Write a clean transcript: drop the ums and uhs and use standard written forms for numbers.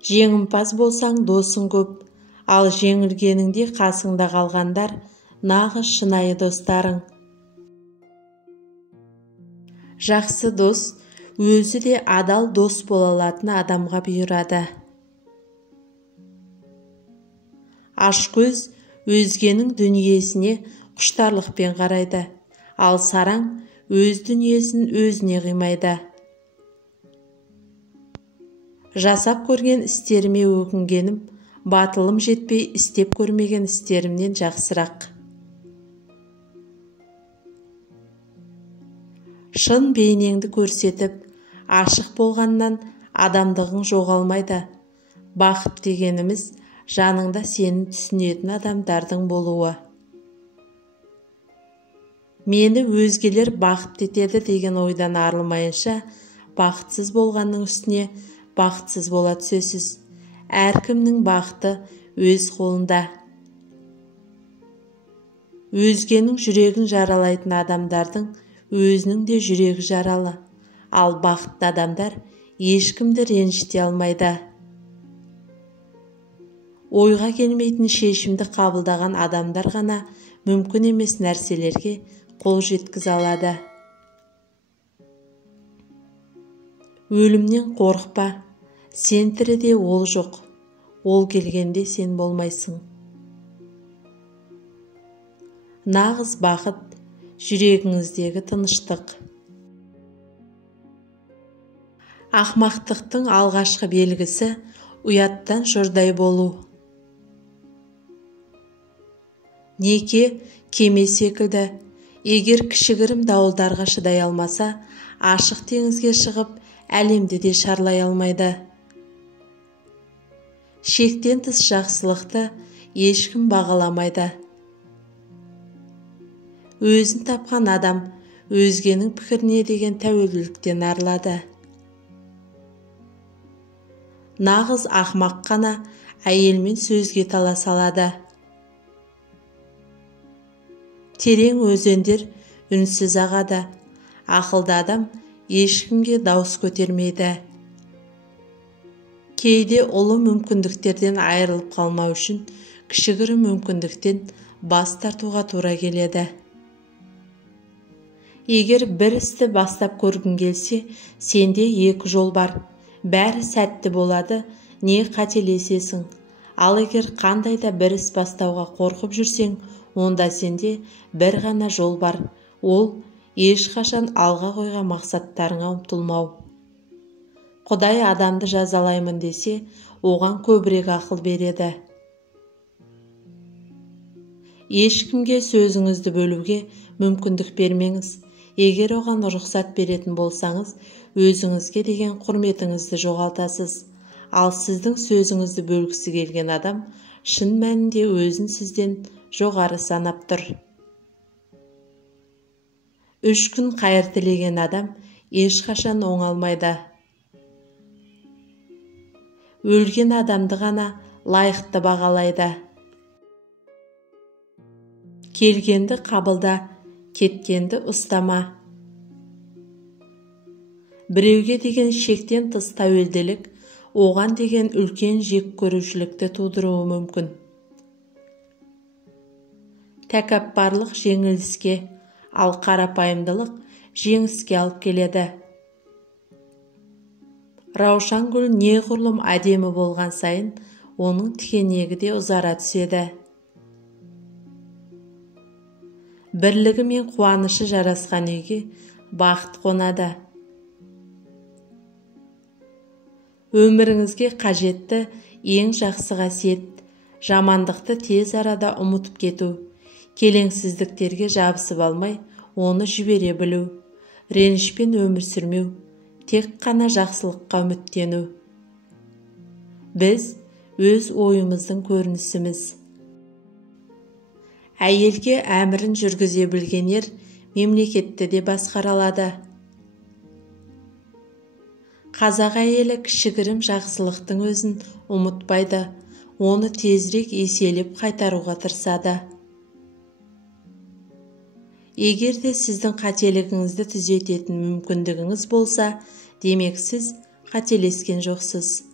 Жеңімпаз болсаң досың көп, ал жеңілгеніңде қасыңда қалғандар нағыз шынайы достарың. Жақсы дос өзі де адал дос бола алатын адамға бұйырады. Ашкөз өзгенің дүниесіне құштарлықпен қарайды, ал сараң өз дүниесін өзіне қимайды. Жасап көрген істеріме өкінгенім, батылым жетпей істеп көрмеген істерімнен жақсырақ. Шын бейнеңді көрсетіп, ашық болғаннан адамдығың жоғалмайды. Бақыт дегеніміз жаныңда сені түсінетін адамдардың болуы. Мені өзгелер бақыт етеді деген ойдан арылмайынша, бақытсыз болғанның үстіне бақытсыз бола түсесіз. Әркімнің бақыты өз қолында. Өзгенің жүрегін жаралайтын адамдардың өзінің де жүрегі жаралы, ал бақытты адамдар ешкімді ренжіте алмайды. Ойға келмейтін шешімді қабылдаған адамдар ғана мүмкін емес нәрселерге қол жеткізе алады. Өлімнен қорықпа, сен тіріде ол жоқ, ол келгенде сен болмайсың. Нағыз бақыт жүрегіңіздегі тыныштық. Ақмақтықтың алғашқы белгісі ұяттан жұрдай болу. Неке кеме секілді, егер кішігірім дауылдарға шыдай алмаса, ашық теңізге шығып, әлемді де шарлай алмайды. Шектен тыс жақсылықты ешкім бағаламайды. Өзін тапқан адам өзгенің пікіріне деген тәуелділіктен арылады. Нағыз ақмақ қана әйелмен сөзге таласа алады. Терең өзендер үнсіз ағады. Ақылды адам ешкімге дауыс көтермейді. Кейде ұлы мүмкіндіктерден айырылып қалмау үшін кішігірім мүмкіндіктен бас тартуға тура келеді. Егер бір істі бастап көргің келсе, сенде екі жол бар. Бәрі сәтті болады, не қателесесің. Ал егер қандай да бір іс бастауға қорқып жүрсең, онда сенде бір ғана жол бар. Ол ешқашан алға қойған мақсаттарыңа ұмтылмау. Құдай адамды жазалаймын десе, оған көбірек ақыл береді. Ешкімге сөзіңізді бөлуге мүмкіндік бермеңіз. Егер оған рұқсат беретін болсаңыз, өзіңізге деген құрметіңізді жоғалтасыз. Ал сіздің сөзіңізді бөлгісі келген адам шын мәнінде өзін сізден жоғары санап тұр. 3 күн қайыр тілеген адам ешқашан оңалмайды. Өлген адамды ғана лайықты бағалайды. Келгенді қабылда, кеткенді ұстама. Біреуге деген шектен тыс тәуелділік оған деген үлкен жек көрушілікті тудыруы мүмкін. Тәкаппарлық жеңіліске, ал қарапайымдылық жеңіске алып келеді. Раушан гүл неғұрлым әдемі болған сайын, оның тікенегі де ұзара түседі. Бірлігі мен қуанышы жарасқан үйге бақыт қонады. Өміріңізге қажетті ең жақсы қасиет, жамандықты тез арада ұмытып кету, келеңсіздіктерге жабысып алмай, оны жібере білу, ренішпен өмір сүрмеу, тек қана жақсылыққа үміттену. Біз өз ойымыздың көрінісіміз. Әйелге әмірін жүргізе білген ер мемлекетті де басқара алады. Қазақ әйелі кішігірім жақсылықтың өзін ұмытпайды, оны тезірек еселеп қайтаруға тырысады. Егер де сіздің қателігіңізді түзететін мүмкіндігіңіз болса, демек сіз қателескен жоқсыз.